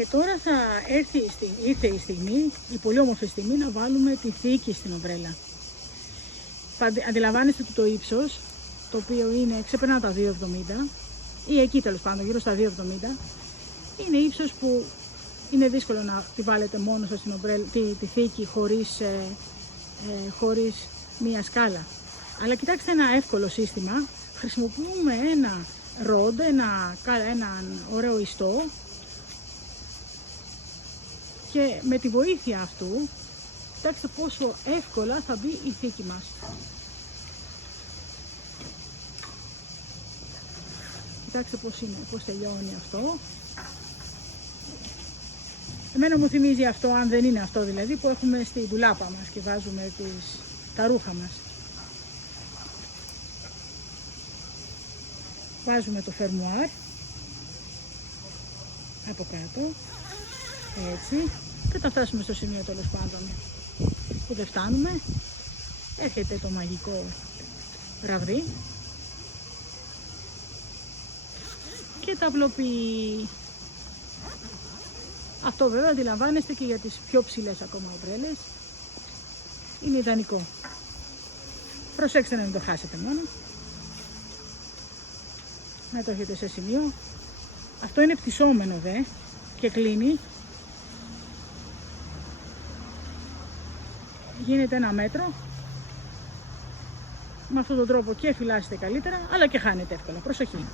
Και τώρα θα ήρθε η στιγμή, η πολύ όμορφη στιγμή να βάλουμε τη θήκη στην ομπρέλα. Αντιλαμβάνεστε το ύψος, το οποίο είναι, ξεπερνά τα 2,70 ή εκεί τέλος πάντων, γύρω στα 2,70. Είναι ύψος που είναι δύσκολο να τη βάλετε μόνο σας στην ομπρέλα, τη θήκη χωρίς μία σκάλα. Αλλά κοιτάξτε ένα εύκολο σύστημα. Χρησιμοποιούμε ένα ροντ, έναν ωραίο ιστό, και με τη βοήθεια αυτού, κοιτάξτε πόσο εύκολα θα μπει η θήκη μας. Κοιτάξτε πώς τελειώνει αυτό. Εμένα μου θυμίζει αυτό, αν δεν είναι αυτό δηλαδή, που έχουμε στη ντουλάπα μας και βάζουμε τα ρούχα μας. Βάζουμε το φερμουάρ από κάτω, έτσι, και όταν φτάσουμε στο σημείο τέλος πάντων που δεν φτάνουμε, έρχεται το μαγικό ραβδί και τα απλοποιεί. Αυτό βέβαια αντιλαμβάνεστε και για τις πιο ψηλές ακόμα ομπρέλες. Είναι ιδανικό. Προσέξτε να μην το χάσετε μόνο. Να το έχετε σε σημείο. Αυτό είναι πτυσσόμενο δε και κλείνει. Γίνεται 1 μέτρο. Με αυτόν τον τρόπο και φυλάσσετε καλύτερα, αλλά και χάνετε εύκολα. Προσοχή.